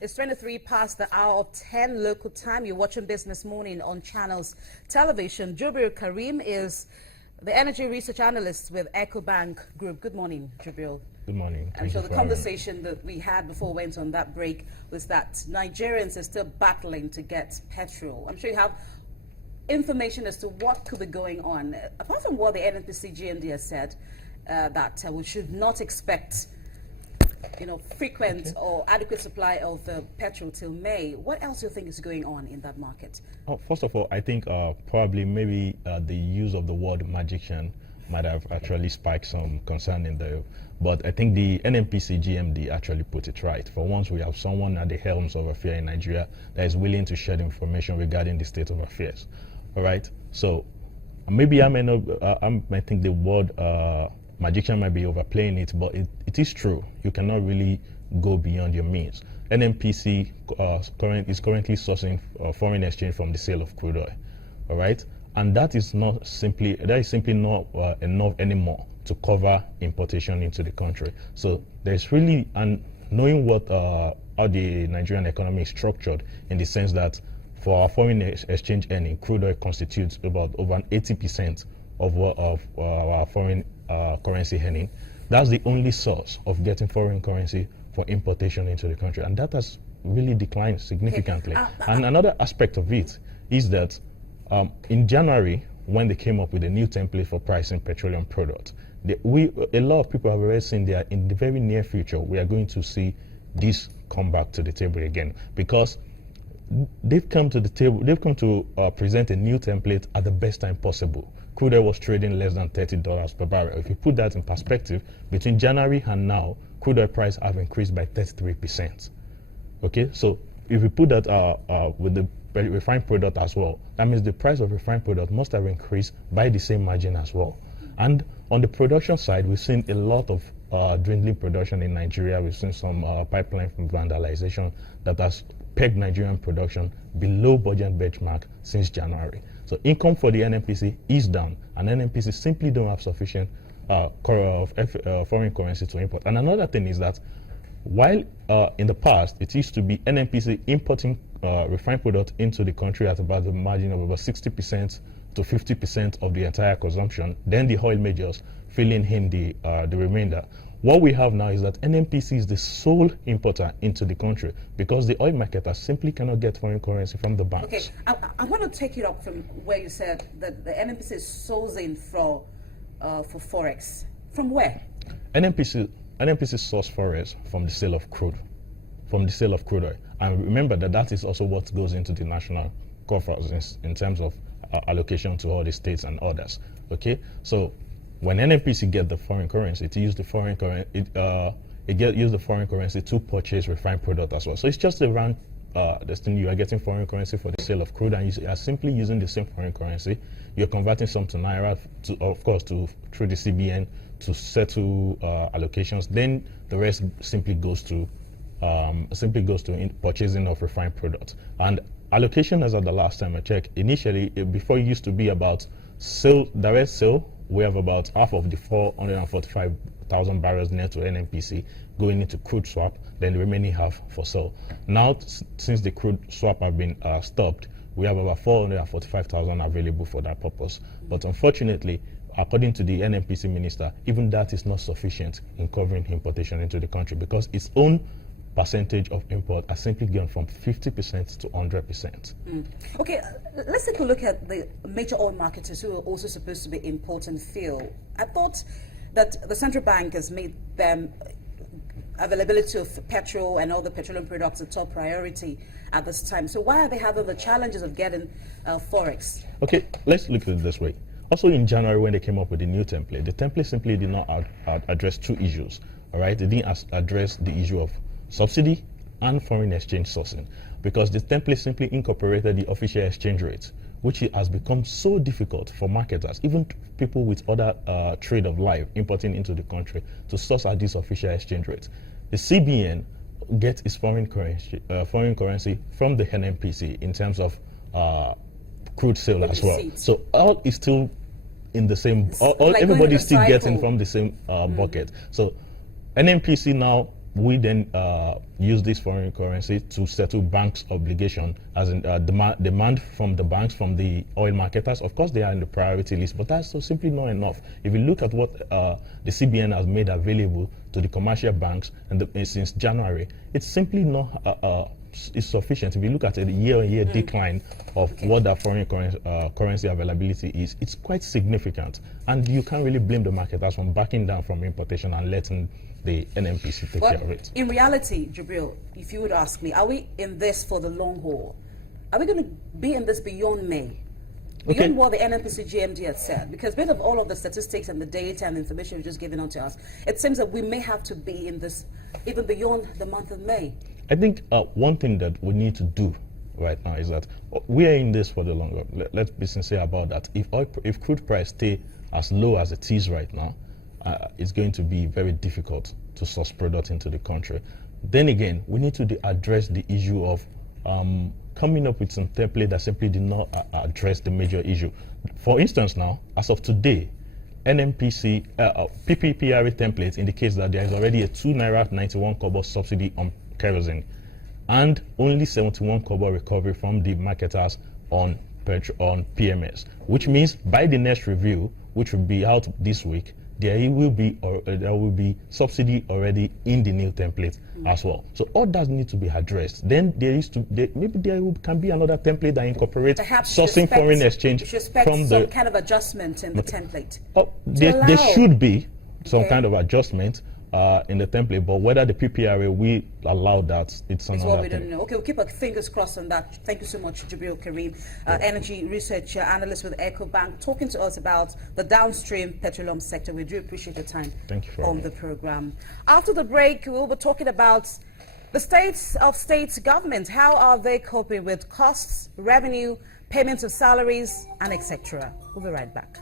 It's 23 past the hour of 10 local time. You're watching Business Morning on Channels Television. Jubril Karim is the energy research analyst with EcoBank Group. Good morning, Jubril. Good morning. I'm sure the conversation that we had before we went on that break was that Nigerians are still battling to get petrol. I'm sure you have information as to what could be going on. Apart from what the NNPC GMD has said, that we should not expect frequent or adequate supply of petrol till May. What else do you think is going on in that market? First of all, I think probably maybe the use of the word magician might have actually spiked some concern in there. But I think the NNPC GMD actually put it right. For once, we have someone at the helms of affairs in Nigeria that is willing to share information regarding the state of affairs. All right. So maybe I may not. I might think the word magician might be overplaying it, but it is true. You cannot really go beyond your means. NNPC is currently sourcing foreign exchange from the sale of crude oil. All right. And that is simply not enough anymore to cover importation into the country. So there's really, and knowing what how the Nigerian economy is structured, in the sense that for our foreign exchange earning, crude oil constitutes about over 80% of our foreign currency earning. That's the only source of getting foreign currency for importation into the country, and that has really declined significantly. And another aspect of it is that in January, when they came up with a new template for pricing petroleum products, a lot of people have already seen that in the very near future, we are going to see this come back to the table again, because they've come to the table, they've come to present a new template at the best time possible. Crude oil was trading less than $30 per barrel. If you put that in perspective, between January and now, crude oil price have increased by 33%. Okay, so if you put that with the refined product as well, that means the price of refined product must have increased by the same margin as well. And on the production side, we've seen a lot of dwindling production in Nigeria. We've seen some pipeline vandalization that has pegged Nigerian production below budget benchmark since January. So income for the NNPC is down, and NNPC simply don't have sufficient foreign currency to import. And another thing is that while in the past it used to be NNPC importing refined product into the country at about the margin of about 60% to 50% of the entire consumption, then the oil majors filling in the remainder. What we have now is that NNPC is the sole importer into the country because the oil marketers simply cannot get foreign currency from the banks. Okay, I want to take it up from where you said that the NNPC is sourcing for forex. From where? NNPC source forex from the sale of crude, oil. And remember that is also what goes into the national coffers in terms of allocation to all the states and others. Okay, so when NNPC get the foreign currency, it use the foreign currency. Use the foreign currency to purchase refined product as well. So it's just around this thing. You are getting foreign currency for the sale of crude, and you are simply using the same foreign currency. You're converting some to naira, through the CBN to settle allocations. Then the rest simply goes to purchasing of refined products. And allocation, as at the last time I checked, initially before it used to be about direct sale. We have about half of the 445,000 barrels net to NNPC going into crude swap, then the remaining half for sale. Now, since the crude swap have been stopped, we have about 445,000 available for that purpose. But unfortunately, according to the NNPC minister, even that is not sufficient in covering importation into the country because its own percentage of import has simply gone from 50% to 100%. Okay, let's take a look at the major oil marketers who are also supposed to be import and fuel. I thought that the central bank has made them availability of petrol and other petroleum products a top priority at this time. So why are they having the challenges of getting forex? Okay, let's look at it this way. Also in January, when they came up with the new template, the template simply did not address two issues. All right, they didn't address the issue of subsidy and foreign exchange sourcing, because the template simply incorporated the official exchange rate, which has become so difficult for marketers, even people with other trade of life importing into the country, to source at this official exchange rate. The CBN gets its foreign currency from the NNPC in terms of crude sale as well. So all is still in the same. Everybody is still getting from the same bucket. So NNPC now we then use this foreign currency to settle banks' obligation, as in demand from the banks, from the oil marketers. Of course, they are in the priority list, but that's so simply not enough. If you look at what the CBN has made available to the commercial banks since January, it's simply not is sufficient. If you look at a year-on-year decline of what that foreign currency availability is, it's quite significant. And you can't really blame the marketers from backing down from importation and letting the NMPC take care of it. In reality, Jibril, if you would ask me, are we in this for the long haul? Are we going to be in this beyond May? Beyond what the NMPC GMD had said? Because based on all of the statistics and the data and the information you've just given onto us, it seems that we may have to be in this even beyond the month of May. I think one thing that we need to do right now is that we are in this for the long run. Let's be sincere about that. If crude price stay as low as it is right now, it's going to be very difficult to source product into the country. Then again, we need to address the issue of coming up with some template that simply did not address the major issue. For instance now, as of today, NMPC PPPRA template indicates that there is already a 2 naira 91 kobo subsidy on kerosene and only 71 kobo recovery from the marketers on PMS, which means by the next review, which will be out this week, there will be subsidy already in the new template as well. So all that needs to be addressed. Then maybe there can be another template that incorporates sourcing foreign exchange from some kind of adjustment in the template. There should be some kind of adjustment in the template, but whether the PPRA will allow that, it's another what we thing. don't know. Okay, we'll keep our fingers crossed on that. Thank you so much, Jibril Karim, energy research analyst with EcoBank, talking to us about the downstream petroleum sector. We do appreciate your time on the program. After the break, we'll be talking about the states of state government. How are they coping with costs, revenue, payments of salaries, and etc. We'll be right back.